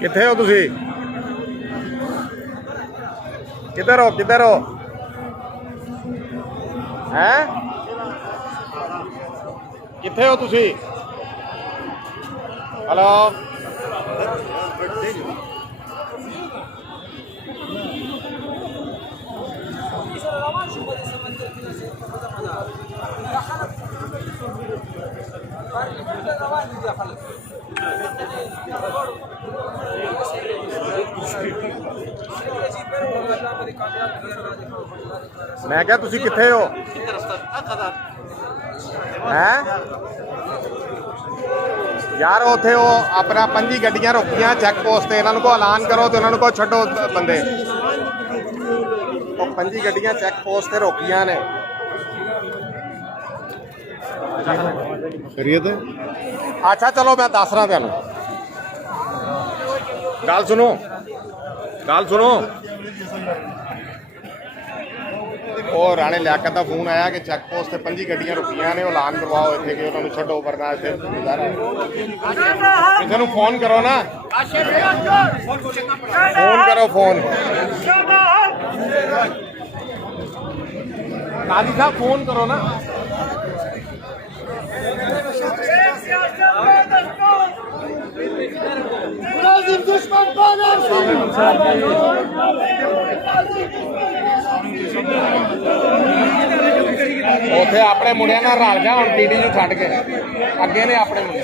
किथे हो तुसी? किधर हो किधर हो हैं? किथे हो तुसी? हेलो मैं क्या तुसी किथे हो हैं यार? उथे वो अपना 5 गड्डियां रोकियां चैक पोस्ट ते, इन्हां को ऐलान करो तो इन्हां को छड्डो बंदे। वो 5 गड्डियां चैक पोस्ट ते रोकियां ने। अच्छा चलो मैं दस रहा तेन गल सुनो और राणे लियाकत का फोन आया कि चैक पोस्ट से 5 गड्डियां रुकियां ने, ऐलान करवाओ इतने कि उन्होंने छड्डो वरना इतने किसी को फोन करो ना, फोन करो फोन काजी साहब फोन करो ना। उथे अपने मुंडिया नाल रल जा हुण पीडी नूं छड्ड के अगे ने अपने मुंडे।